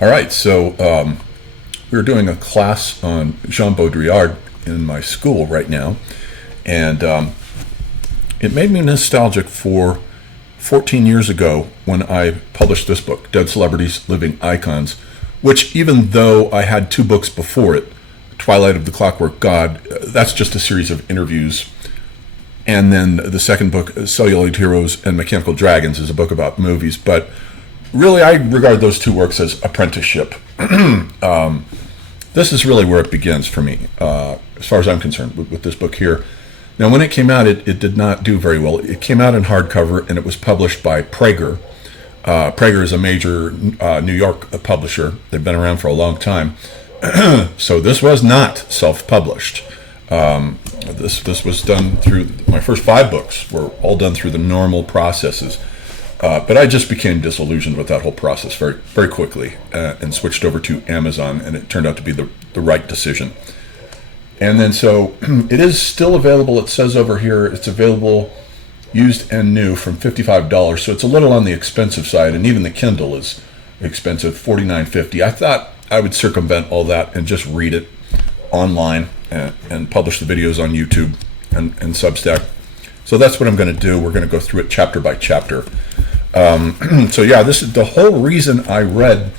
All right, so we're doing a class on Jean Baudrillard in my school right now, and it made me nostalgic for 14 years ago when I published this book, Dead Celebrities, Living Icons, which even though I had two books before it, Twilight of the Clockwork God, that's just a series of interviews. And then the second book, Celluloid Heroes and Mechanical Dragons, is a book about movies. But really, I regard those two works as apprenticeship. This is really where it begins for me, as far as I'm concerned, with this book here. Now, when it came out, it did not do very well. It came out in hardcover, and it was published by Praeger. Praeger is a major New York publisher. They've been around for a long time. So this was not self-published. This was done through, my first 5 books were all done through the normal processes. But I just became disillusioned with that whole process very, very quickly and switched over to Amazon, and it turned out to be the right decision. And then so it is still available. It says over here it's available used and new from $55. So it's a little on the expensive side, and even the Kindle is expensive, $49.50. I thought I would circumvent all that and just read it online and publish the videos on YouTube and Substack. So that's what I'm going to do. We're going to go through it chapter by chapter. So yeah, this is the whole reason I read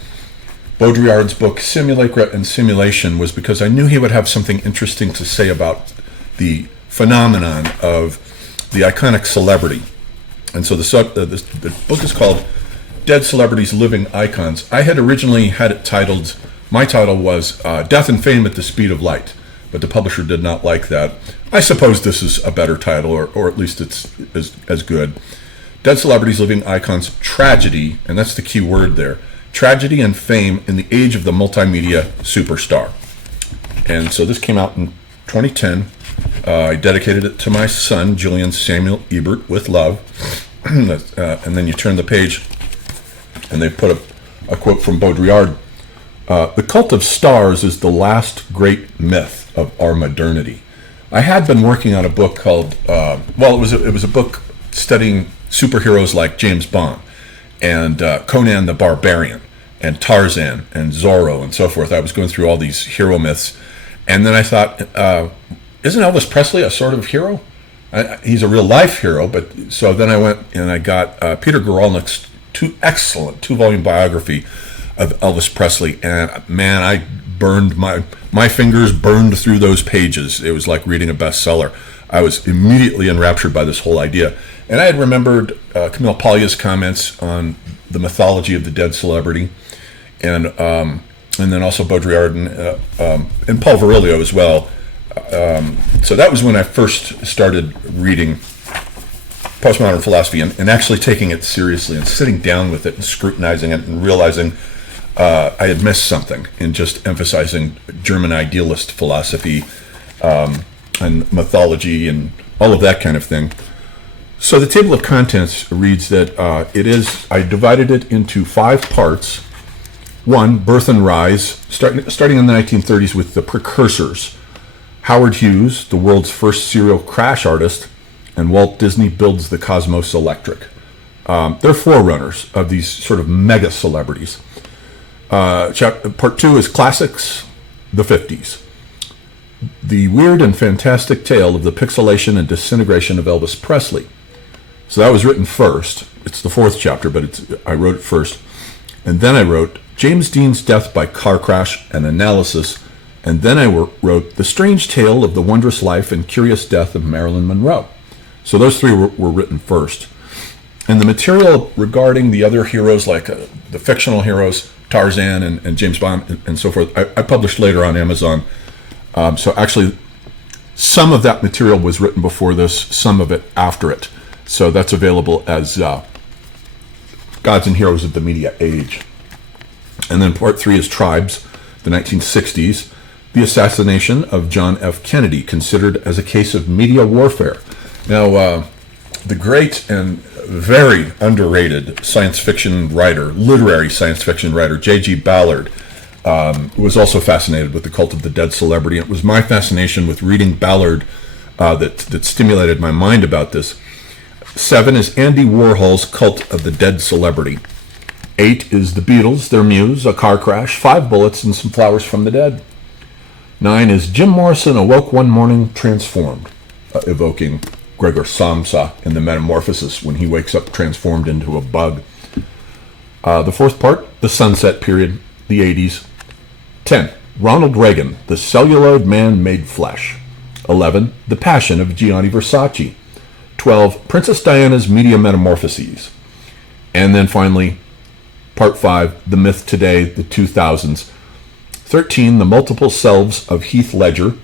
Baudrillard's book Simulacra and Simulation, was because I knew he would have something interesting to say about the phenomenon of the iconic celebrity. And so the book is called Dead Celebrities, Living Icons. I had originally had it titled, my title was Death and Fame at the Speed of Light, but the publisher did not like that. I suppose this is a better title, or at least it's as good. Dead Celebrities, Living Icons, Tragedy, and that's the key word there, Tragedy and Fame in the Age of the Multimedia Superstar. And so this came out in 2010. I dedicated it to my son, Julian Samuel Ebert, with love. And then you turn the page, and they put a quote from Baudrillard. The cult of stars is the last great myth of our modernity. I had been working on a book called, it was a book studying superheroes like James Bond and Conan the Barbarian and Tarzan and Zorro and so forth. I was going through all these hero myths, and then I thought, isn't Elvis Presley a sort of hero? He's a real life hero, but so then I went and I got Peter Guralnick's excellent 2-volume biography of Elvis Presley, and man, I burned my fingers burned through those pages. It was like reading a bestseller. I was immediately enraptured by this whole idea. And I had remembered Camille Paglia's comments on the mythology of the dead celebrity, and then also Baudrillard and Paul Virilio as well. So that was when I first started reading postmodern philosophy and actually taking it seriously and sitting down with it and scrutinizing it and realizing I had missed something in just emphasizing German idealist philosophy and mythology and all of that kind of thing. So the table of contents reads that I divided it into 5 parts. 1, birth and rise, starting in the 1930s with the precursors. Howard Hughes, the world's first serial crash artist, and Walt Disney builds the Cosmos Electric. They're forerunners of these sort of mega celebrities. Part 2 is classics, the 50s. The weird and fantastic tale of the pixelation and disintegration of Elvis Presley. So that was written first. It's the 4th chapter, but I wrote it first. And then I wrote James Dean's Death by Car Crash, an analysis. And then I wrote The Strange Tale of the Wondrous Life and Curious Death of Marilyn Monroe. So those 3 were written first. And the material regarding the other heroes, like the fictional heroes, Tarzan and James Bond and so forth, I published later on Amazon. So actually, some of that material was written before this, some of it after it. So that's available as Gods and Heroes of the Media Age. And then part 3 is Tribes, the 1960s, the assassination of John F. Kennedy, considered as a case of media warfare. Now, the great and very underrated science fiction writer, literary science fiction writer, J.G. Ballard, was also fascinated with the cult of the dead celebrity. It was my fascination with reading Ballard that stimulated my mind about this. 7 is Andy Warhol's Cult of the Dead Celebrity. 8 is the Beatles, their muse, a car crash, 5 bullets, and some flowers from the dead. 9 is Jim Morrison awoke one morning transformed, evoking Gregor Samsa in the Metamorphosis when he wakes up transformed into a bug. The fourth part, the Sunset Period, the 80s. 10, Ronald Reagan, the celluloid man made flesh. 11, The Passion of Gianni Versace. 12, Princess Diana's Media Metamorphoses. And then finally, Part 5, The Myth Today, the 2000s. 13, The Multiple Selves of Heath Ledger.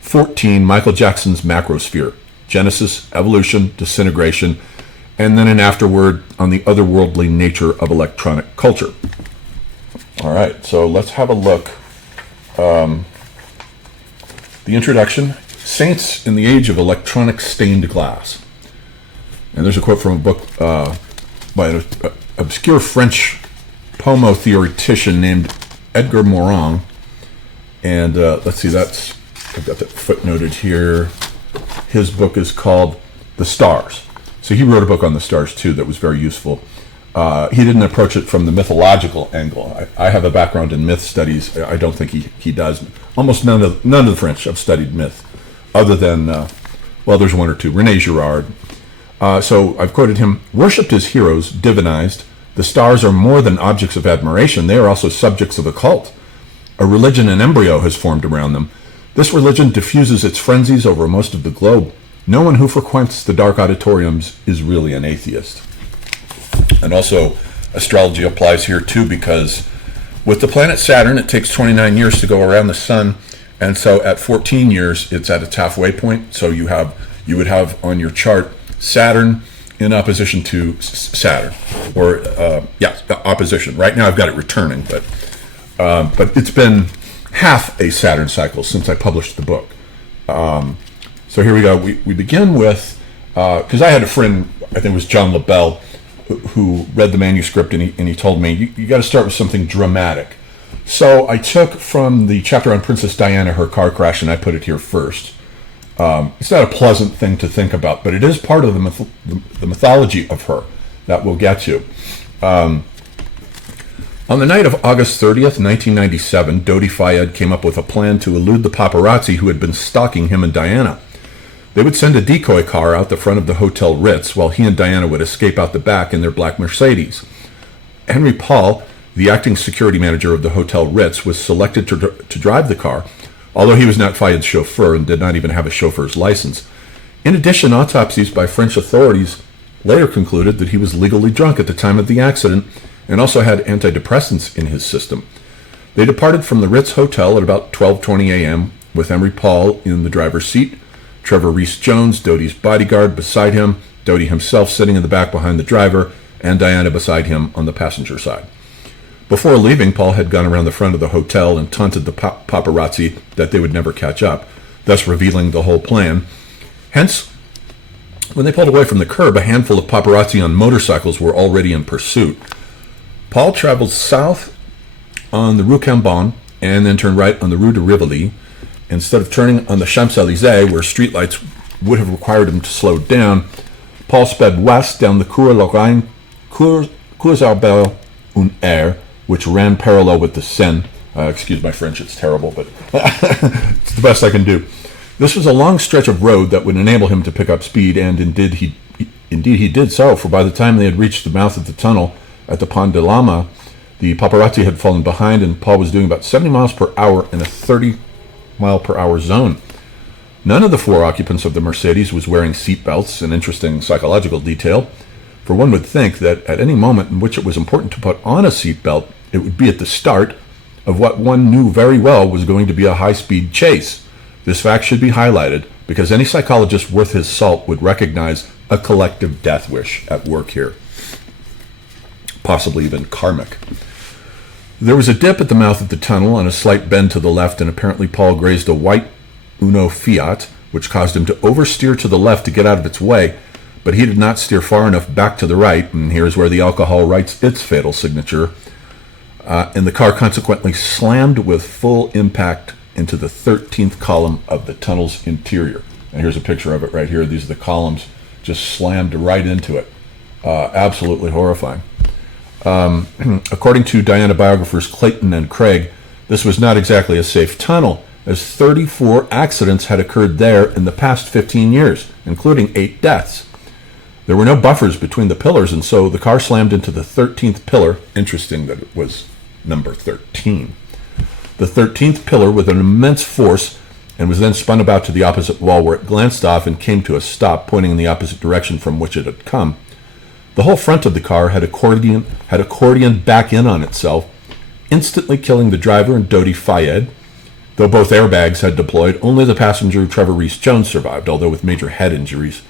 14, Michael Jackson's Macrosphere, Genesis, Evolution, Disintegration, and then an afterword on the otherworldly nature of electronic culture. All right, so let's have a look. The introduction, Saints in the Age of Electronic Stained Glass. And there's a quote from a book by an obscure French pomo-theoretician named Edgar Morin. And let's see, I've got that footnoted here. His book is called The Stars. So he wrote a book on the stars too that was very useful. He didn't approach it from the mythological angle. I have a background in myth studies. I don't think he does. Almost none of the French have studied myth, other than, there's one or two. René Girard. So I've quoted him, worshipped as heroes, divinized. The stars are more than objects of admiration. They are also subjects of a cult. A religion in embryo has formed around them. This religion diffuses its frenzies over most of the globe. No one who frequents the dark auditoriums is really an atheist. And also, astrology applies here too, because with the planet Saturn, it takes 29 years to go around the sun, and so at 14 years, it's at its halfway point. So you would have on your chart Saturn in opposition to Saturn, or opposition. Right now, I've got it returning, but it's been half a Saturn cycle since I published the book. So here we go. We begin with, because I had a friend, I think it was John LaBelle, who read the manuscript, and he told me, you got to start with something dramatic. So I took from the chapter on Princess Diana, her car crash, and I put it here first. It's not a pleasant thing to think about, but it is part of the mythology of her that we'll get to. On the night of August 30th, 1997, Dodi Fayed came up with a plan to elude the paparazzi who had been stalking him and Diana. They would send a decoy car out the front of the Hotel Ritz while he and Diana would escape out the back in their black Mercedes. Henry Paul, the acting security manager of the Hotel Ritz, was selected to drive the car, although he was not Fayed's chauffeur and did not even have a chauffeur's license. In addition, autopsies by French authorities later concluded that he was legally drunk at the time of the accident and also had antidepressants in his system. They departed from the Ritz Hotel at about 12:20 a.m. with Henry Paul in the driver's seat, Trevor Rees-Jones, Dodi's bodyguard, beside him, Dodi himself sitting in the back behind the driver, and Diana beside him on the passenger side. Before leaving, Paul had gone around the front of the hotel and taunted the paparazzi that they would never catch up, thus revealing the whole plan. Hence, when they pulled away from the curb, a handful of paparazzi on motorcycles were already in pursuit. Paul traveled south on the Rue Cambon and then turned right on the Rue de Rivoli. Instead of turning on the Champs-Élysées, where streetlights would have required him to slow down, Paul sped west down the Cours Lorraine, Cours Albert un Air, which ran parallel with the Seine. Excuse my French, it's terrible, but it's the best I can do. This was a long stretch of road that would enable him to pick up speed, and indeed he did so, for by the time they had reached the mouth of the tunnel at the Pont de Lama, the paparazzi had fallen behind, and Paul was doing about 70 miles per hour in a 30-mile-per-hour zone. None of the 4 occupants of the Mercedes was wearing seatbelts, an interesting psychological detail, for one would think that at any moment in which it was important to put on a seatbelt, it would be at the start of what one knew very well was going to be a high-speed chase. This fact should be highlighted, because any psychologist worth his salt would recognize a collective death wish at work here, possibly even karmic. There was a dip at the mouth of the tunnel and a slight bend to the left, and apparently Paul grazed a white Uno Fiat, which caused him to oversteer to the left to get out of its way, but he did not steer far enough back to the right, and here's where the alcohol writes its fatal signature, and the car consequently slammed with full impact into the 13th column of the tunnel's interior. And here's a picture of it right here. These are the columns, just slammed right into it. Absolutely horrifying. According to Diana biographers Clayton and Craig, this was not exactly a safe tunnel, as 34 accidents had occurred there in the past 15 years, including 8 deaths. There were no buffers between the pillars, and so the car slammed into the 13th pillar. Interesting that it was number 13. The 13th pillar with an immense force, and was then spun about to the opposite wall, where it glanced off and came to a stop, pointing in the opposite direction from which it had come. The whole front of the car had accordion back in on itself, instantly killing the driver and Dodi Fayed. Though both airbags had deployed, only the passenger, Trevor Rees-Jones, survived, although with major head injuries.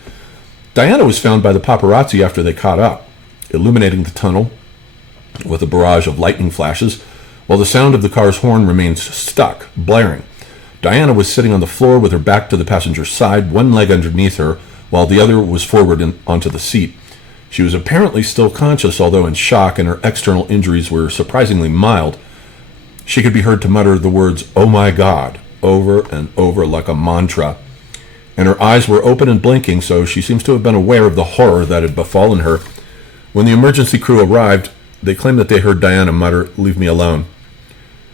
Diana was found by the paparazzi after they caught up, illuminating the tunnel with a barrage of lightning flashes, while the sound of the car's horn remained stuck, blaring. Diana was sitting on the floor with her back to the passenger's side, one leg underneath her, while the other was forward onto the seat. She was apparently still conscious, although in shock, and her external injuries were surprisingly mild. She could be heard to mutter the words, "Oh my God," over and over like a mantra. And her eyes were open and blinking, so she seems to have been aware of the horror that had befallen her. When the emergency crew arrived, they claimed that they heard Diana mutter, "Leave me alone."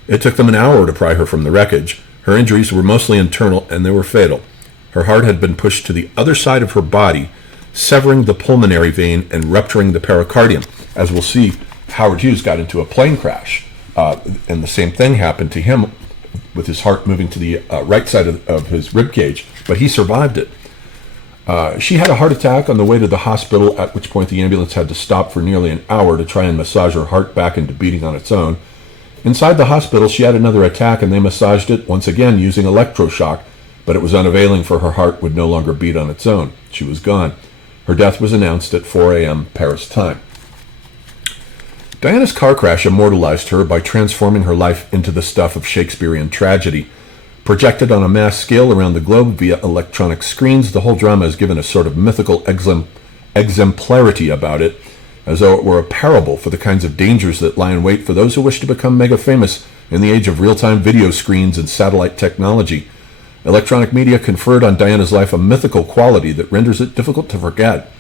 It took them an hour to pry her from the wreckage. Her injuries were mostly internal, and they were fatal. Her heart had been pushed to the other side of her body, severing the pulmonary vein and rupturing the pericardium. As we'll see, Howard Hughes got into a plane crash, and the same thing happened to him with his heart moving to the right side of his rib cage, but he survived it. She had a heart attack on the way to the hospital, at which point the ambulance had to stop for nearly an hour to try and massage her heart back into beating on its own. Inside the hospital, she had another attack, and they massaged it once again using electroshock, but it was unavailing, for her heart would no longer beat on its own. She was gone. Her death was announced at 4 a.m. Paris time. Diana's car crash immortalized her by transforming her life into the stuff of Shakespearean tragedy. Projected on a mass scale around the globe via electronic screens, the whole drama is given a sort of mythical exemplarity about it, as though it were a parable for the kinds of dangers that lie in wait for those who wish to become mega famous in the age of real-time video screens and satellite technology. Electronic media conferred on Diana's life a mythical quality that renders it difficult to forget.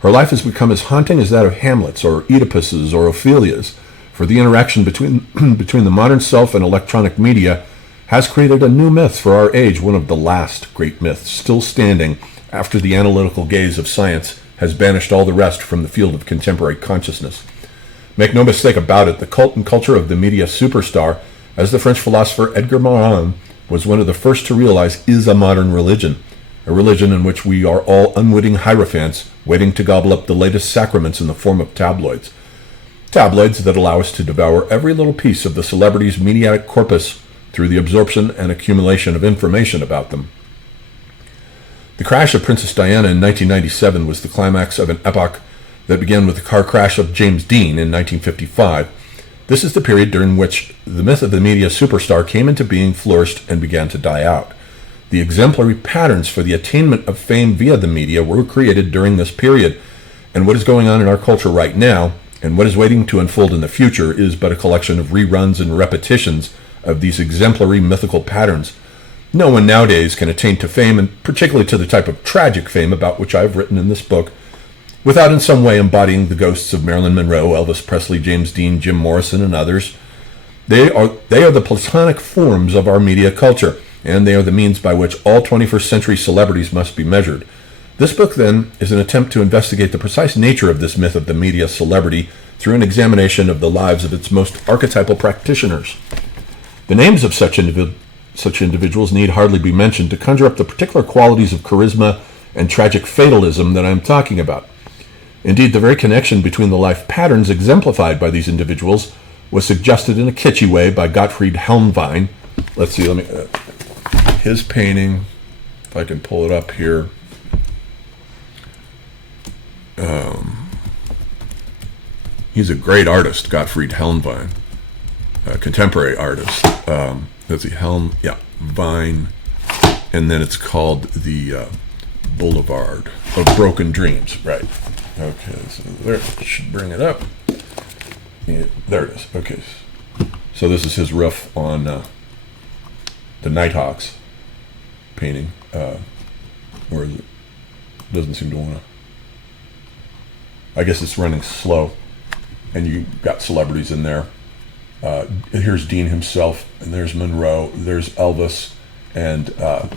Her life has become as haunting as that of Hamlet's or Oedipus's or Ophelia's, for the interaction between the modern self and electronic media has created a new myth for our age, one of the last great myths still standing after the analytical gaze of science has banished all the rest from the field of contemporary consciousness. Make no mistake about it, the cult and culture of the media superstar, as the French philosopher Edgar Morin was one of the first to realize, is a modern religion, a religion in which we are all unwitting hierophants waiting to gobble up the latest sacraments in the form of tabloids. Tabloids that allow us to devour every little piece of the celebrity's mediatic corpus through the absorption and accumulation of information about them. The crash of Princess Diana in 1997 was the climax of an epoch that began with the car crash of James Dean in 1955. This is the period during which the myth of the media superstar came into being, flourished, and began to die out. The exemplary patterns for the attainment of fame via the media were created during this period, and what is going on in our culture right now, and what is waiting to unfold in the future, is but a collection of reruns and repetitions of these exemplary mythical patterns. No one nowadays can attain to fame, and particularly to the type of tragic fame about which I have written in this book, without in some way embodying the ghosts of Marilyn Monroe, Elvis Presley, James Dean, Jim Morrison, and others. They are the platonic forms of our media culture, and they are the means by which all 21st century celebrities must be measured. This book, then, is an attempt to investigate the precise nature of this myth of the media celebrity through an examination of the lives of its most archetypal practitioners. The names of such individuals need hardly be mentioned to conjure up the particular qualities of charisma and tragic fatalism that I am talking about. Indeed, the very connection between the life patterns exemplified by these individuals was suggested in a kitschy way by Gottfried Helnwein. Let's see, his painting, if I can pull it up here. He's a great artist, Gottfried Helnwein, a contemporary artist. Let's see, Vine, and then it's called the Boulevard of Broken Dreams, right? Okay, so there, should bring it up. Yeah, there it is. Okay, so this is his riff on the Nighthawks painting. Where is it? Doesn't seem to want to. I guess it's running slow. and you got celebrities in there. Here's Dean himself, and there's Monroe, there's Elvis, and the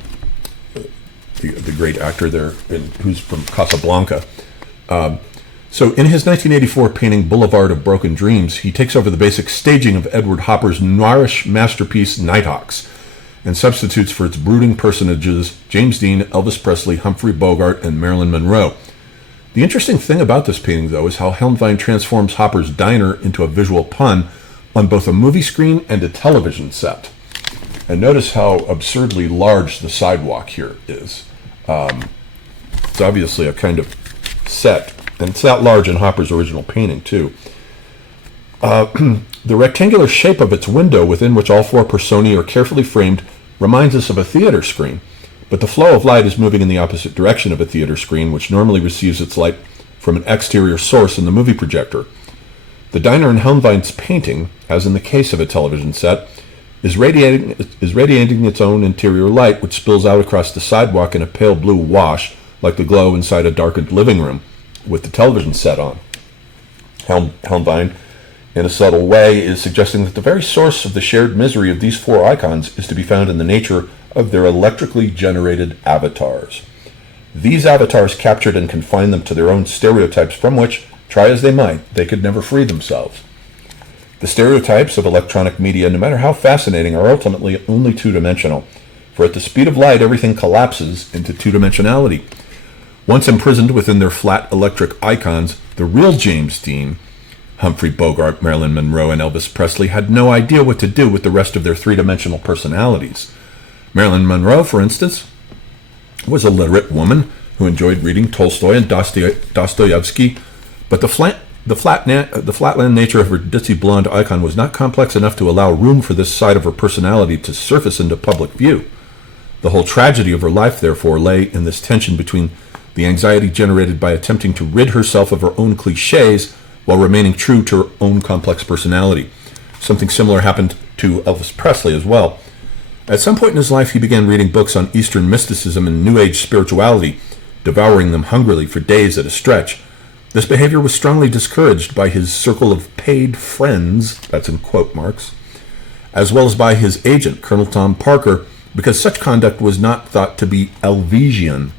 great actor there, who's from Casablanca. So in his 1984 painting Boulevard of Broken Dreams, he takes over the basic staging of Edward Hopper's noirish masterpiece Nighthawks and substitutes for its brooding personages James Dean, Elvis Presley, Humphrey Bogart, and Marilyn Monroe. The interesting thing about this painting, though, is how Helnwein transforms Hopper's diner into a visual pun on both a movie screen and a television set. And notice how absurdly large the sidewalk here is. It's obviously a kind of set, and it's that large in Hopper's original painting, too. The rectangular shape of its window, within which all four personae are carefully framed, reminds us of a theater screen, but the flow of light is moving in the opposite direction of a theater screen, which normally receives its light from an exterior source in the movie projector. The diner in Helnwein's painting, as in the case of a television set, is radiating its own interior light, which spills out across the sidewalk in a pale blue wash, like the glow inside a darkened living room, with the television set on. Helnwein, in a subtle way, is suggesting that the very source of the shared misery of these four icons is to be found in the nature of their electrically generated avatars. These avatars captured and confined them to their own stereotypes from which, try as they might, they could never free themselves. The stereotypes of electronic media, no matter how fascinating, are ultimately only two-dimensional, for at the speed of light everything collapses into two-dimensionality. Once imprisoned within their flat electric icons, the real James Dean, Humphrey Bogart, Marilyn Monroe, and Elvis Presley had no idea what to do with the rest of their three-dimensional personalities. Marilyn Monroe, for instance, was a literate woman who enjoyed reading Tolstoy and Dostoevsky, but the flatland nature of her ditzy blonde icon was not complex enough to allow room for this side of her personality to surface into public view. The whole tragedy of her life, therefore, lay in this tension between the anxiety generated by attempting to rid herself of her own cliches while remaining true to her own complex personality. Something similar happened to Elvis Presley as well. At some point in his life, he began reading books on Eastern mysticism and New Age spirituality, devouring them hungrily for days at a stretch. This behavior was strongly discouraged by his circle of paid friends, that's in quote marks, as well as by his agent, Colonel Tom Parker, because such conduct was not thought to be Elvesian.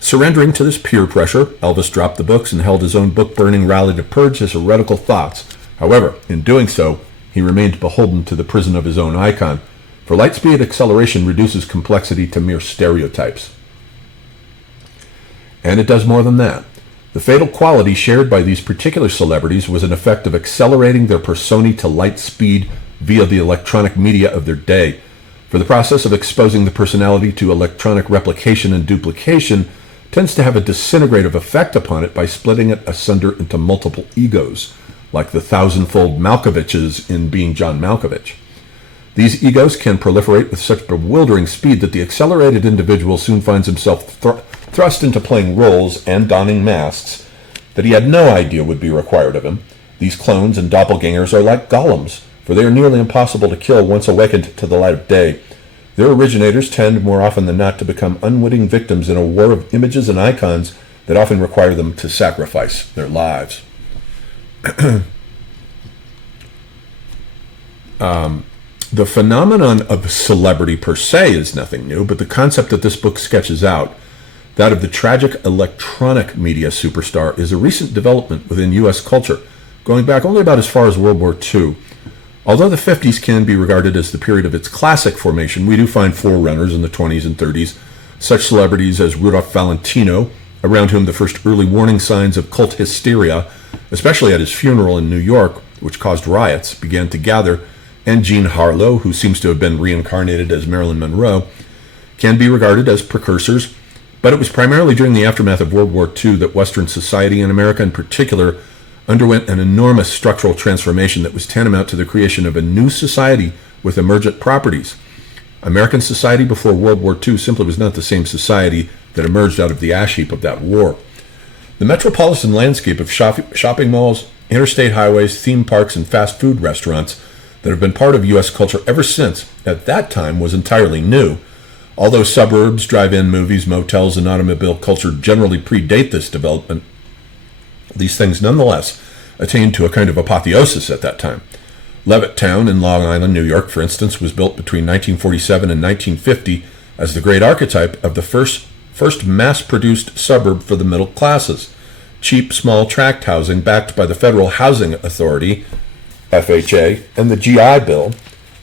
Surrendering to this peer pressure, Elvis dropped the books and held his own book-burning rally to purge his heretical thoughts. However, in doing so, he remained beholden to the prison of his own icon, for light-speed acceleration reduces complexity to mere stereotypes. And it does more than that. The fatal quality shared by these particular celebrities was an effect of accelerating their personae to light speed via the electronic media of their day. For the process of exposing the personality to electronic replication and duplication tends to have a disintegrative effect upon it by splitting it asunder into multiple egos, like the thousandfold Malkoviches in Being John Malkovich. These egos can proliferate with such bewildering speed that the accelerated individual soon finds himself thrust into playing roles and donning masks that he had no idea would be required of him. These clones and doppelgangers are like golems, for they are nearly impossible to kill once awakened to the light of day. Their originators tend, more often than not, to become unwitting victims in a war of images and icons that often require them to sacrifice their lives. The phenomenon of celebrity per se is nothing new, but the concept that this book sketches out, that of the tragic electronic media superstar, is a recent development within U.S. culture, going back only about as far as World War II. Although the 50s can be regarded as the period of its classic formation, we do find forerunners in the 20s and 30s, such celebrities as Rudolph Valentino, around whom the first early warning signs of cult hysteria, especially at his funeral in New York, which caused riots, began to gather, and Jean Harlow, who seems to have been reincarnated as Marilyn Monroe, can be regarded as precursors, but it was primarily during the aftermath of World War II that Western society, and America in particular, underwent an enormous structural transformation that was tantamount to the creation of a new society with emergent properties. American society before World War II simply was not the same society that emerged out of the ash heap of that war. The metropolitan landscape of shopping malls, interstate highways, theme parks, and fast food restaurants that have been part of U.S. culture ever since, at that time, was entirely new. Although suburbs, drive-in movies, motels, and automobile culture generally predate this development, these things nonetheless attained to a kind of apotheosis at that time. Levittown in Long Island, New York, for instance, was built between 1947 and 1950 as the great archetype of the first mass-produced suburb for the middle classes. Cheap, small tract housing backed by the Federal Housing Authority, FHA, and the GI Bill.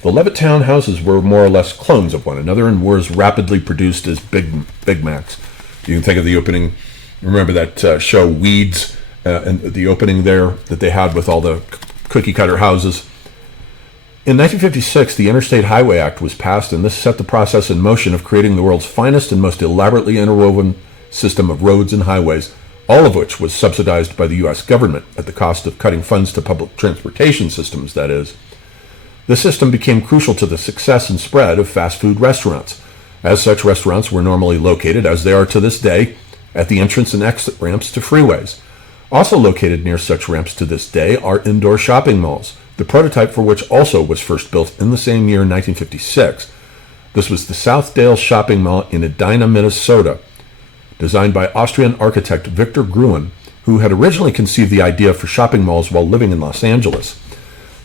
The Levittown houses were more or less clones of one another and were as rapidly produced as Big Macs. You can think of the opening, remember that show Weeds, and the opening there that they had with all the cookie-cutter houses. In 1956, the Interstate Highway Act was passed, and this set the process in motion of creating the world's finest and most elaborately interwoven system of roads and highways, all of which was subsidized by the U.S. government at the cost of cutting funds to public transportation systems, that is. This system became crucial to the success and spread of fast food restaurants. As such, restaurants were normally located, as they are to this day, at the entrance and exit ramps to freeways. Also located near such ramps to this day are indoor shopping malls, the prototype for which also was first built in the same year, 1956. This was the Southdale Shopping Mall in Edina, Minnesota, designed by Austrian architect Victor Gruen, who had originally conceived the idea for shopping malls while living in Los Angeles.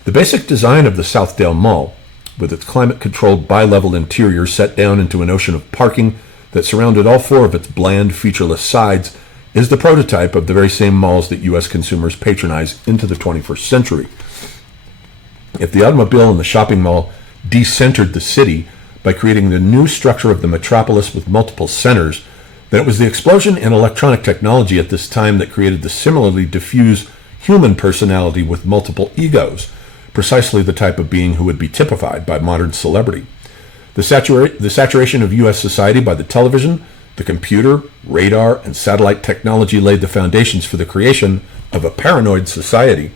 The basic design of the Southdale Mall, with its climate-controlled bi-level interior set down into an ocean of parking that surrounded all four of its bland, featureless sides, is the prototype of the very same malls that U.S. consumers patronize into the 21st century. If the automobile and the shopping mall decentered the city by creating the new structure of the metropolis with multiple centers, then it was the explosion in electronic technology at this time that created the similarly diffuse human personality with multiple egos, precisely the type of being who would be typified by modern celebrity. The saturation of U.S. society by the television, the computer, radar, and satellite technology laid the foundations for the creation of a paranoid society.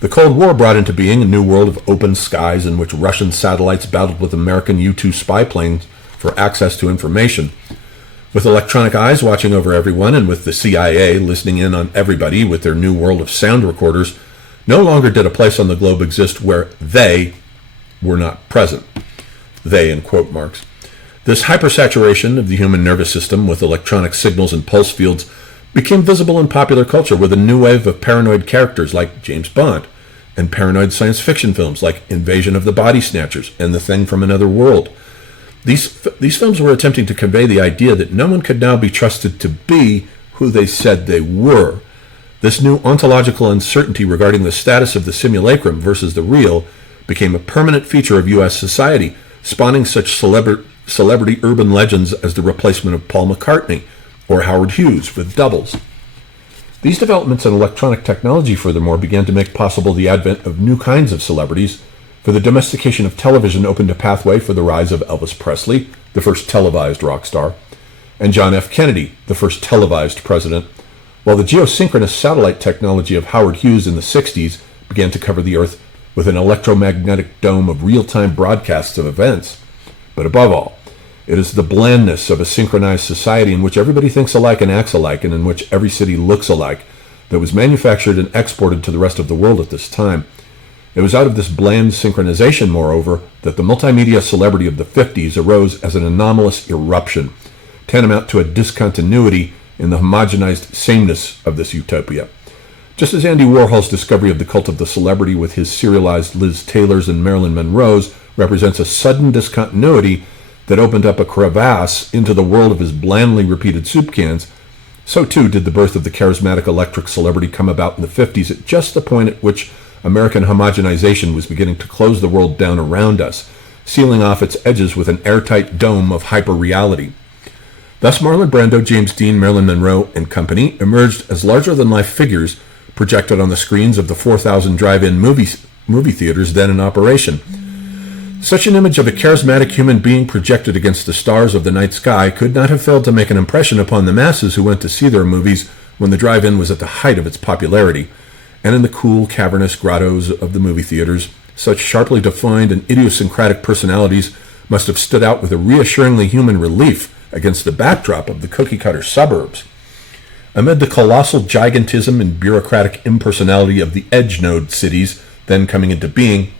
The Cold War brought into being a new world of open skies in which Russian satellites battled with American U-2 spy planes for access to information. With electronic eyes watching over everyone and with the CIA listening in on everybody with their new world of sound recorders, no longer did a place on the globe exist where they were not present. They in quote marks. This hypersaturation of the human nervous system with electronic signals and pulse fields became visible in popular culture with a new wave of paranoid characters like James Bond and paranoid science fiction films like Invasion of the Body Snatchers and The Thing from Another World. These films were attempting to convey the idea that no one could now be trusted to be who they said they were. This new ontological uncertainty regarding the status of the simulacrum versus the real became a permanent feature of U.S. society, spawning such celebrity urban legends as the replacement of Paul McCartney or Howard Hughes with doubles. These developments in electronic technology, furthermore, began to make possible the advent of new kinds of celebrities, for the domestication of television opened a pathway for the rise of Elvis Presley, the first televised rock star, and John F. Kennedy, the first televised president, while the geosynchronous satellite technology of Howard Hughes in the 60s began to cover the Earth with an electromagnetic dome of real-time broadcasts of events. But above all, it is the blandness of a synchronized society in which everybody thinks alike and acts alike, and in which every city looks alike, that was manufactured and exported to the rest of the world at this time. It was out of this bland synchronization, moreover, that the multimedia celebrity of the 50s arose as an anomalous eruption, tantamount to a discontinuity in the homogenized sameness of this utopia. Just as Andy Warhol's discovery of the cult of the celebrity with his serialized Liz Taylors and Marilyn Monroes represents a sudden discontinuity that opened up a crevasse into the world of his blandly repeated soup cans, so too did the birth of the charismatic electric celebrity come about in the 50s at just the point at which American homogenization was beginning to close the world down around us, sealing off its edges with an airtight dome of hyper-reality. Thus Marlon Brando, James Dean, Marilyn Monroe, and company emerged as larger-than-life figures projected on the screens of the 4,000 drive-in movie theaters then in operation. Such an image of a charismatic human being projected against the stars of the night sky could not have failed to make an impression upon the masses who went to see their movies when the drive-in was at the height of its popularity, and in the cool, cavernous grottos of the movie theaters, such sharply defined and idiosyncratic personalities must have stood out with a reassuringly human relief against the backdrop of the cookie-cutter suburbs. Amid the colossal gigantism and bureaucratic impersonality of the edge node cities then coming into being,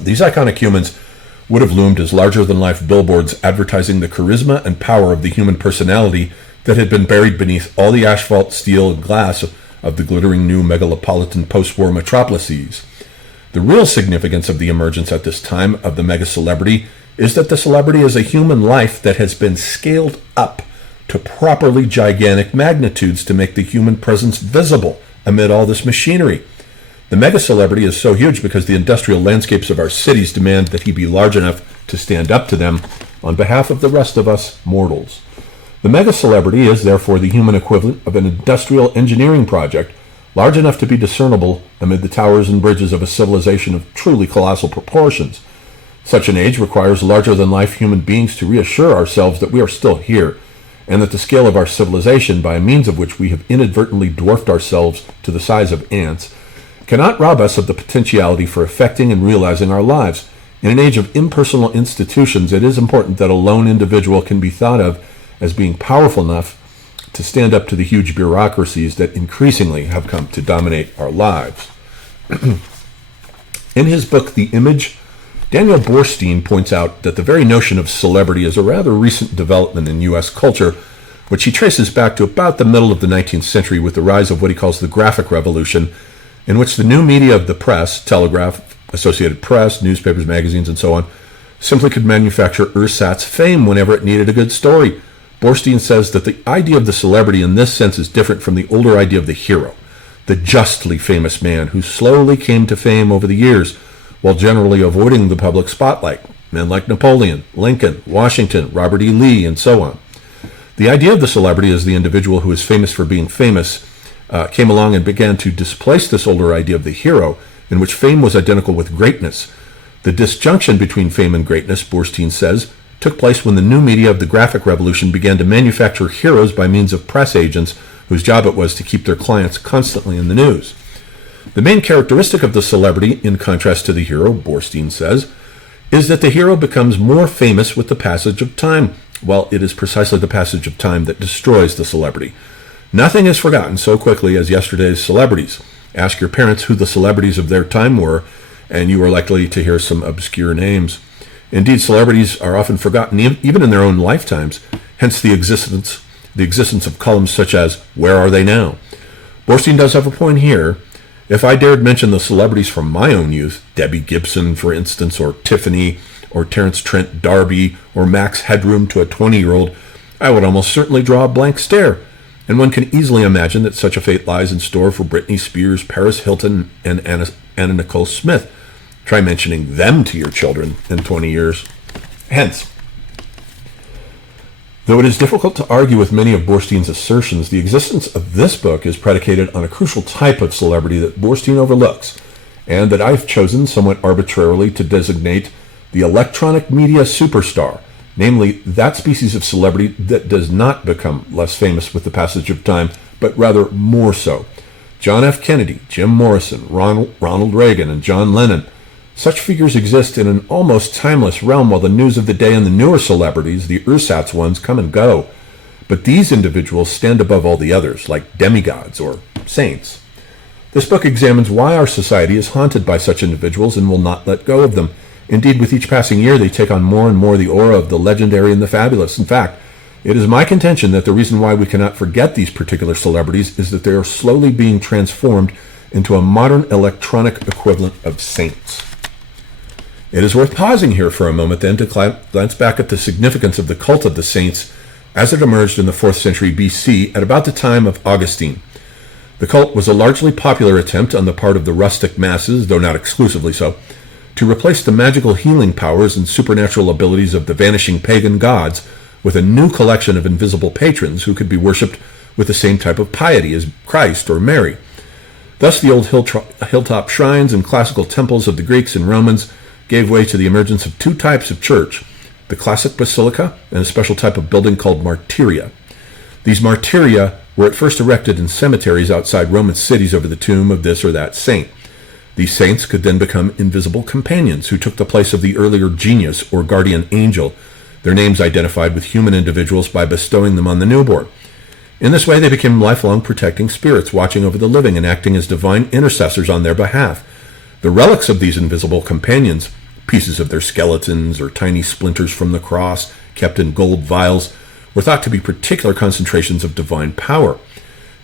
these iconic humans would have loomed as larger-than-life billboards advertising the charisma and power of the human personality that had been buried beneath all the asphalt, steel, and glass of the glittering new megalopolitan post-war metropolises. The real significance of the emergence at this time of the mega-celebrity is that the celebrity is a human life that has been scaled up to properly gigantic magnitudes to make the human presence visible amid all this machinery. The mega-celebrity is so huge because the industrial landscapes of our cities demand that he be large enough to stand up to them on behalf of the rest of us mortals. The mega-celebrity is therefore the human equivalent of an industrial engineering project large enough to be discernible amid the towers and bridges of a civilization of truly colossal proportions. Such an age requires larger-than-life human beings to reassure ourselves that we are still here, and that the scale of our civilization, by means of which we have inadvertently dwarfed ourselves to the size of ants, cannot rob us of the potentiality for affecting and realizing our lives. In an age of impersonal institutions, it is important that a lone individual can be thought of as being powerful enough to stand up to the huge bureaucracies that increasingly have come to dominate our lives. In his book, The Image, Daniel Borstein points out that the very notion of celebrity is a rather recent development in U.S. culture, which he traces back to about the middle of the 19th century with the rise of what he calls the graphic revolution, in which the new media of the press, telegraph, Associated Press, newspapers, magazines, and so on, simply could manufacture ersatz fame whenever it needed a good story. Borstein says that the idea of the celebrity in this sense is different from the older idea of the hero, the justly famous man who slowly came to fame over the years, while generally avoiding the public spotlight, men like Napoleon, Lincoln, Washington, Robert E. Lee, and so on. The idea of the celebrity as the individual who is famous for being famous came along and began to displace this older idea of the hero, in which fame was identical with greatness. The disjunction between fame and greatness, Borstein says, took place when the new media of the graphic revolution began to manufacture heroes by means of press agents whose job it was to keep their clients constantly in the news. The main characteristic of the celebrity, in contrast to the hero, Borstein says, is that the hero becomes more famous with the passage of time, while it is precisely the passage of time that destroys the celebrity. Nothing is forgotten so quickly as yesterday's celebrities. Ask your parents who the celebrities of their time were, and you are likely to hear some obscure names. Indeed, celebrities are often forgotten even in their own lifetimes, hence the existence of columns such as, "Where Are They Now?" Borstein does have a point here. If I dared mention the celebrities from my own youth, Debbie Gibson, for instance, or Tiffany, or Terence Trent D'Arby, or Max Headroom to a 20-year-old, I would almost certainly draw a blank stare. And one can easily imagine that such a fate lies in store for Britney Spears, Paris Hilton, and Anna Nicole Smith. Try mentioning them to your children in 20 years. Hence, though it is difficult to argue with many of Borstein's assertions, the existence of this book is predicated on a crucial type of celebrity that Borstein overlooks, and that I've chosen somewhat arbitrarily to designate the electronic media superstar, namely that species of celebrity that does not become less famous with the passage of time, but rather more so. John F. Kennedy, Jim Morrison, Ronald Reagan, and John Lennon. Such figures exist in an almost timeless realm, while the news of the day and the newer celebrities, the ersatz ones, come and go. But these individuals stand above all the others, like demigods or saints. This book examines why our society is haunted by such individuals and will not let go of them. Indeed, with each passing year, they take on more and more the aura of the legendary and the fabulous. In fact, it is my contention that the reason why we cannot forget these particular celebrities is that they are slowly being transformed into a modern electronic equivalent of saints. It is worth pausing here for a moment then to glance back at the significance of the cult of the saints as it emerged in the 4th century BC at about the time of Augustine. The cult was a largely popular attempt on the part of the rustic masses, though not exclusively so, to replace the magical healing powers and supernatural abilities of the vanishing pagan gods with a new collection of invisible patrons who could be worshipped with the same type of piety as Christ or Mary. Thus the old hilltop shrines and classical temples of the Greeks and Romans gave way to the emergence of two types of church, the classic basilica and a special type of building called martyria. These martyria were at first erected in cemeteries outside Roman cities over the tomb of this or that saint. These saints could then become invisible companions who took the place of the earlier genius or guardian angel, their names identified with human individuals by bestowing them on the newborn. In this way, they became lifelong protecting spirits, watching over the living and acting as divine intercessors on their behalf. The relics of these invisible companions, pieces of their skeletons or tiny splinters from the cross kept in gold vials, were thought to be particular concentrations of divine power.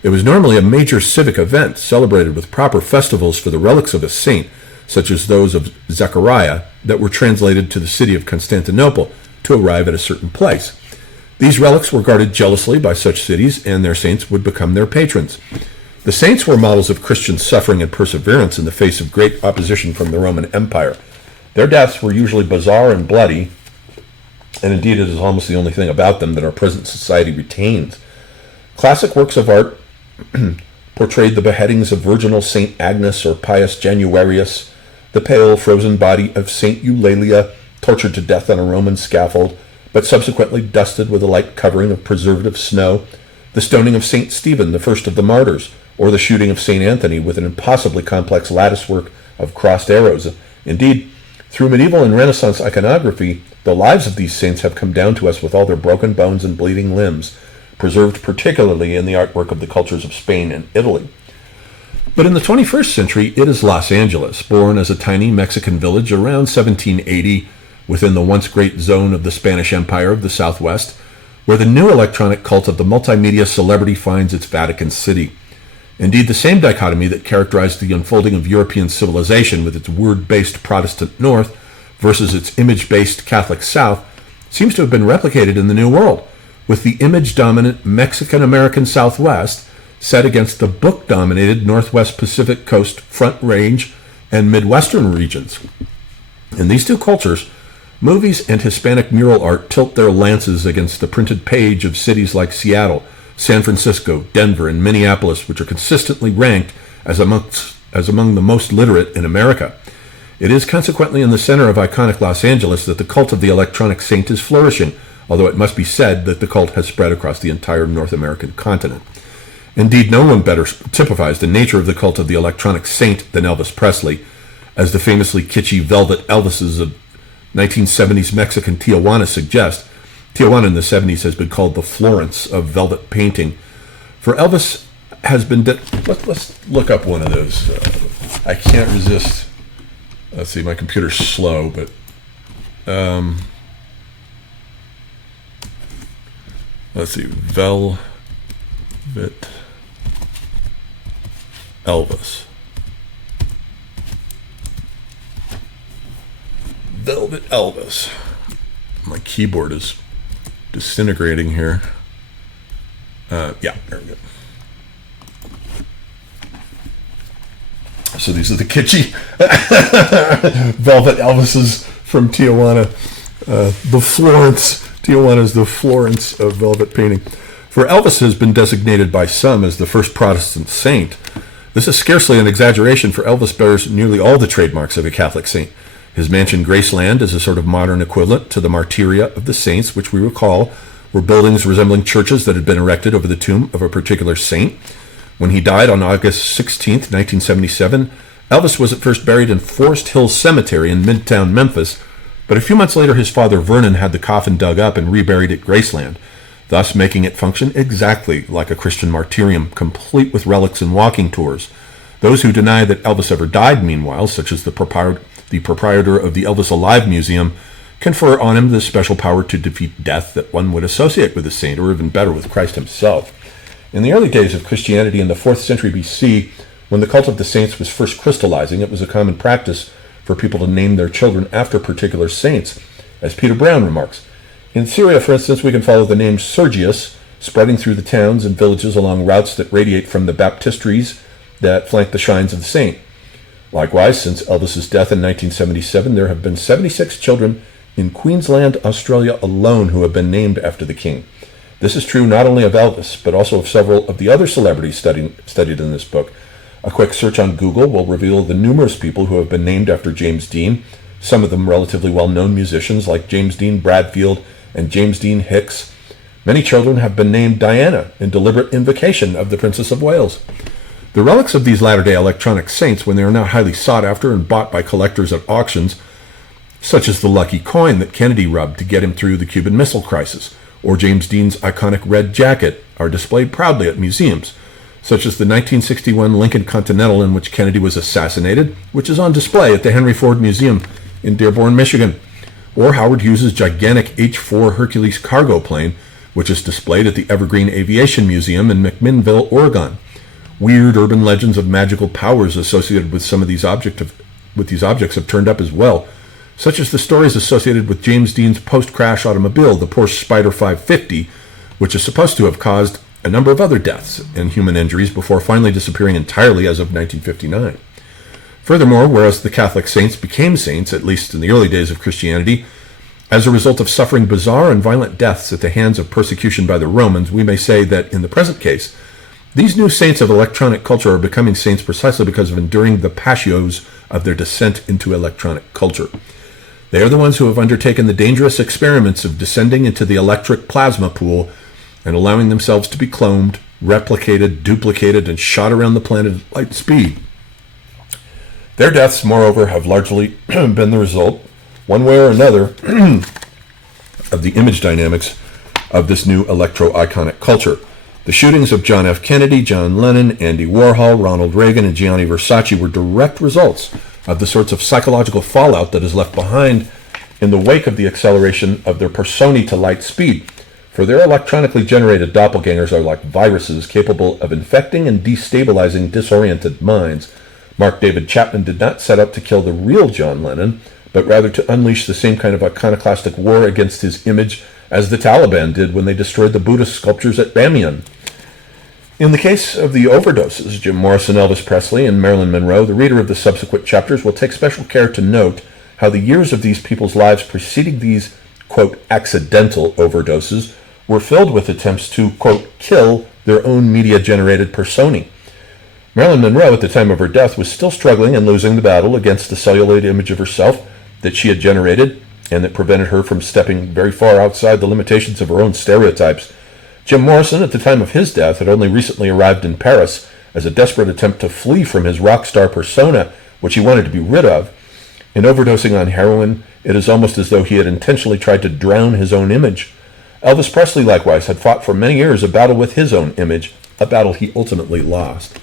It was normally a major civic event celebrated with proper festivals for the relics of a saint, such as those of Zechariah, that were translated to the city of Constantinople to arrive at a certain place. These relics were guarded jealously by such cities, and their saints would become their patrons. The saints were models of Christian suffering and perseverance in the face of great opposition from the Roman Empire. Their deaths were usually bizarre and bloody, and indeed it is almost the only thing about them that our present society retains. Classic works of art portrayed the beheadings of virginal Saint Agnes or Pius Januarius, the pale, frozen body of Saint Eulalia, tortured to death on a Roman scaffold, but subsequently dusted with a light covering of preservative snow, the stoning of Saint Stephen, the first of the martyrs, or the shooting of Saint Anthony with an impossibly complex latticework of crossed arrows. Indeed, through medieval and Renaissance iconography, the lives of these saints have come down to us with all their broken bones and bleeding limbs, preserved particularly in the artwork of the cultures of Spain and Italy. But in the 21st century, it is Los Angeles, born as a tiny Mexican village around 1780 within the once great zone of the Spanish Empire of the Southwest, where the new electronic cult of the multimedia celebrity finds its Vatican City. Indeed, the same dichotomy that characterized the unfolding of European civilization with its word-based Protestant North versus its image-based Catholic South seems to have been replicated in the New World, with the image-dominant Mexican-American Southwest set against the book-dominated Northwest Pacific Coast Front Range and Midwestern regions. In these two cultures, movies and Hispanic mural art tilt their lances against the printed page of cities like Seattle, San Francisco, Denver, and Minneapolis, which are consistently ranked as among the most literate in America. It is consequently in the center of iconic Los Angeles that the cult of the electronic saint is flourishing, although it must be said that the cult has spread across the entire North American continent. Indeed, no one better typifies the nature of the cult of the electronic saint than Elvis Presley, as the famously kitschy Velvet Elvises of 1970s Mexican Tijuana suggest. Tijuana in the 70s has been called the Florence of velvet painting. For Elvis has been... Let's look up one of those. I can't resist. Let's see, my computer's slow, but... let's see, Velvet Elvis. Velvet Elvis. My keyboard is disintegrating here. Yeah, there we go. So these are the kitschy Velvet Elvises from Tijuana. The Florence. Tijuana is the Florence of velvet painting. For Elvis has been designated by some as the first Protestant saint. This is scarcely an exaggeration, for Elvis bears nearly all the trademarks of a Catholic saint. His mansion Graceland is a sort of modern equivalent to the martyria of the saints, which we recall were buildings resembling churches that had been erected over the tomb of a particular saint. When he died on August 16, 1977, Elvis was at first buried in Forest Hill Cemetery in Midtown Memphis, but a few months later his father Vernon had the coffin dug up and reburied at Graceland, thus making it function exactly like a Christian martyrium, complete with relics and walking tours. Those who deny that Elvis ever died, meanwhile, such as the proprietor of the Elvis Alive Museum, confer on him the special power to defeat death that one would associate with a saint, or even better, with Christ himself. In the early days of Christianity in the 4th century BC, when the cult of the saints was first crystallizing, it was a common practice for people to name their children after particular saints, as Peter Brown remarks. In Syria, for instance, we can follow the name Sergius, spreading through the towns and villages along routes that radiate from the baptistries that flank the shrines of the saint. Likewise, since Elvis's death in 1977, there have been 76 children in Queensland, Australia alone who have been named after the king. This is true not only of Elvis, but also of several of the other celebrities studied in this book. A quick search on Google will reveal the numerous people who have been named after James Dean, some of them relatively well-known musicians like James Dean Bradfield and James Dean Hicks. Many children have been named Diana in deliberate invocation of the Princess of Wales. The relics of these latter-day electronic saints, when they are now highly sought after and bought by collectors at auctions, such as the lucky coin that Kennedy rubbed to get him through the Cuban Missile Crisis, or James Dean's iconic red jacket, are displayed proudly at museums, such as the 1961 Lincoln Continental in which Kennedy was assassinated, which is on display at the Henry Ford Museum in Dearborn, Michigan, or Howard Hughes' gigantic H-4 Hercules cargo plane, which is displayed at the Evergreen Aviation Museum in McMinnville, Oregon. Weird urban legends of magical powers associated with some of these objects have turned up as well, such as the stories associated with James Dean's post-crash automobile, the Porsche Spyder 550, which is supposed to have caused a number of other deaths and human injuries before finally disappearing entirely as of 1959. Furthermore, whereas the Catholic saints became saints, at least in the early days of Christianity, as a result of suffering bizarre and violent deaths at the hands of persecution by the Romans, we may say that in the present case, these new saints of electronic culture are becoming saints precisely because of enduring the passios of their descent into electronic culture. They are the ones who have undertaken the dangerous experiments of descending into the electric plasma pool and allowing themselves to be cloned, replicated, duplicated, and shot around the planet at light speed. Their deaths, moreover, have largely been the result, one way or another, of the image dynamics of this new electro-iconic culture. The shootings of John F. Kennedy, John Lennon, Andy Warhol, Ronald Reagan, and Gianni Versace were direct results of the sorts of psychological fallout that is left behind in the wake of the acceleration of their personae to light speed. For their electronically generated doppelgangers are like viruses capable of infecting and destabilizing disoriented minds. Mark David Chapman did not set out to kill the real John Lennon, but rather to unleash the same kind of iconoclastic war against his image as the Taliban did when they destroyed the Buddhist sculptures at Bamiyan. In the case of the overdoses, Jim Morrison, Elvis Presley, and Marilyn Monroe, the reader of the subsequent chapters will take special care to note how the years of these people's lives preceding these, quote, accidental overdoses were filled with attempts to, quote, kill their own media-generated personae. Marilyn Monroe, at the time of her death, was still struggling and losing the battle against the celluloid image of herself that she had generated and that prevented her from stepping very far outside the limitations of her own stereotypes. Jim Morrison, at the time of his death, had only recently arrived in Paris as a desperate attempt to flee from his rock star persona, which he wanted to be rid of. In overdosing on heroin, it is almost as though he had intentionally tried to drown his own image. Elvis Presley, likewise, had fought for many years a battle with his own image, a battle he ultimately lost.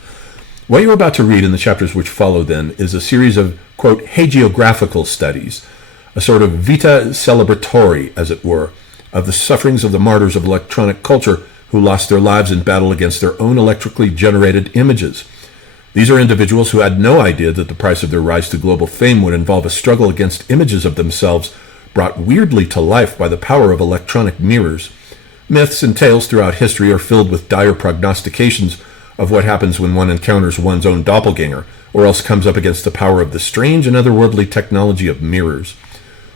What you're about to read in the chapters which follow, then, is a series of, quote, hagiographical studies, a sort of vita celebratory, as it were, of the sufferings of the martyrs of electronic culture who lost their lives in battle against their own electrically generated images. These are individuals who had no idea that the price of their rise to global fame would involve a struggle against images of themselves brought weirdly to life by the power of electronic mirrors. Myths and tales throughout history are filled with dire prognostications of what happens when one encounters one's own doppelganger, or else comes up against the power of the strange and otherworldly technology of mirrors.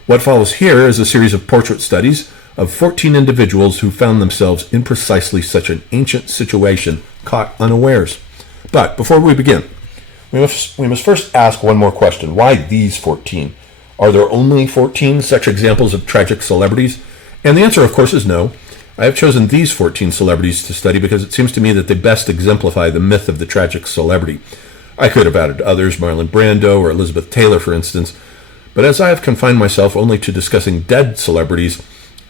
What follows here is a series of portrait studies of 14 individuals who found themselves in precisely such an ancient situation, caught unawares. But before we begin, we must first ask one more question. Why these 14? Are there only 14 such examples of tragic celebrities? And the answer, of course, is no. I have chosen these 14 celebrities to study because it seems to me that they best exemplify the myth of the tragic celebrity. I could have added others, Marlon Brando or Elizabeth Taylor, for instance, but as I have confined myself only to discussing dead celebrities,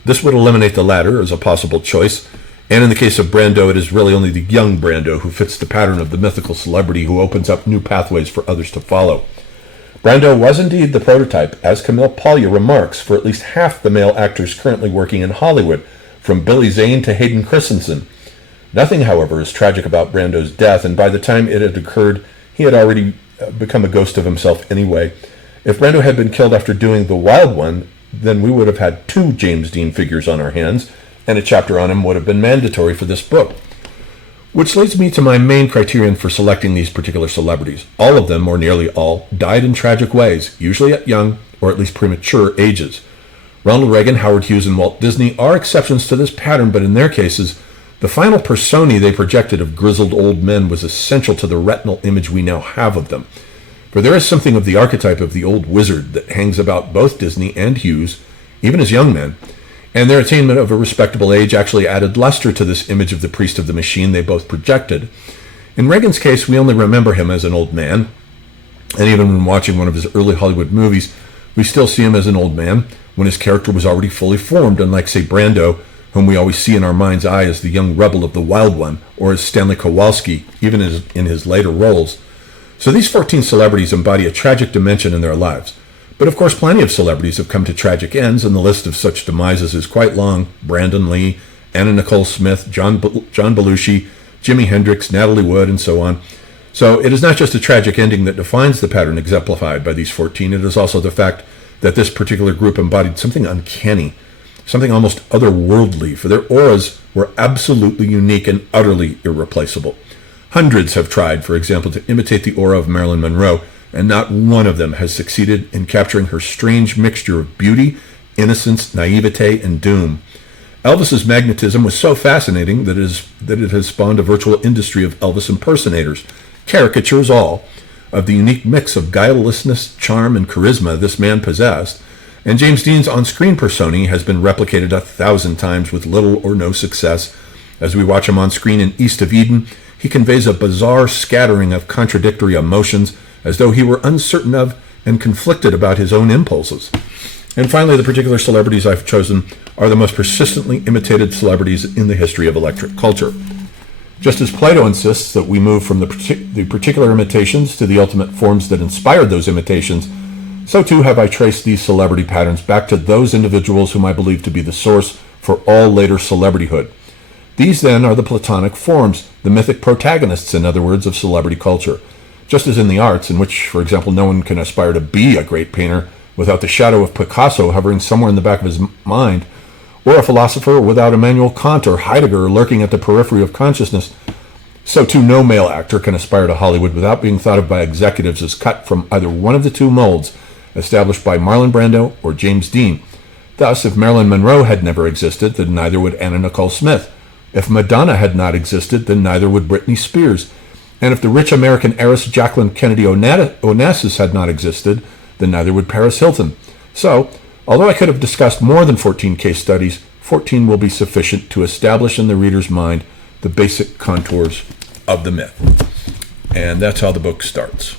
this would eliminate the latter as a possible choice, and in the case of Brando, it is really only the young Brando who fits the pattern of the mythical celebrity who opens up new pathways for others to follow. Brando was indeed the prototype, as Camille Paglia remarks, for at least half the male actors currently working in Hollywood, from Billy Zane to Hayden Christensen. Nothing, however, is tragic about Brando's death, and by the time it had occurred, he had already become a ghost of himself anyway. If Brando had been killed after doing The Wild One, then we would have had 2 James Dean figures on our hands, and a chapter on him would have been mandatory for this book. Which leads me to my main criterion for selecting these particular celebrities. All of them, or nearly all, died in tragic ways, usually at young, or at least premature ages. Ronald Reagan, Howard Hughes, and Walt Disney are exceptions to this pattern, but in their cases, the final personae they projected of grizzled old men was essential to the retinal image we now have of them. For there is something of the archetype of the old wizard that hangs about both Disney and Hughes, even as young men, and their attainment of a respectable age actually added luster to this image of the priest of the machine they both projected. In Reagan's case, we only remember him as an old man, and even when watching one of his early Hollywood movies, we still see him as an old man when his character was already fully formed, unlike, say, Brando, whom we always see in our mind's eye as the young rebel of The Wild One, or as Stanley Kowalski, even in his later roles. So these 14 celebrities embody a tragic dimension in their lives. But of course, plenty of celebrities have come to tragic ends, and the list of such demises is quite long. Brandon Lee, Anna Nicole Smith, John Belushi, Jimi Hendrix, Natalie Wood, and so on. So it is not just a tragic ending that defines the pattern exemplified by these 14. It is also the fact that this particular group embodied something uncanny, something almost otherworldly, for their auras were absolutely unique and utterly irreplaceable. Hundreds have tried, for example, to imitate the aura of Marilyn Monroe, and not one of them has succeeded in capturing her strange mixture of beauty, innocence, naivete, and doom. Elvis's magnetism was so fascinating that it has spawned a virtual industry of Elvis impersonators, caricatures all, of the unique mix of guilelessness, charm, and charisma this man possessed, and James Dean's on-screen persona has been replicated 1,000 times with little or no success. As we watch him on screen in East of Eden, he conveys a bizarre scattering of contradictory emotions, as though he were uncertain of and conflicted about his own impulses. And finally, the particular celebrities I've chosen are the most persistently imitated celebrities in the history of electric culture. Just as Plato insists that we move from the particular imitations to the ultimate forms that inspired those imitations, so too have I traced these celebrity patterns back to those individuals whom I believe to be the source for all later celebrityhood. These, then, are the Platonic forms, the mythic protagonists, in other words, of celebrity culture. Just as in the arts, in which, for example, no one can aspire to be a great painter without the shadow of Picasso hovering somewhere in the back of his mind, or a philosopher without Immanuel Kant or Heidegger lurking at the periphery of consciousness, so too no male actor can aspire to Hollywood without being thought of by executives as cut from either one of the two molds established by Marlon Brando or James Dean. Thus, if Marilyn Monroe had never existed, then neither would Anna Nicole Smith. If Madonna had not existed, then neither would Britney Spears. And if the rich American heiress Jacqueline Kennedy Onassis had not existed, then neither would Paris Hilton. So, although I could have discussed more than 14 case studies, 14 will be sufficient to establish in the reader's mind the basic contours of the myth. And that's how the book starts.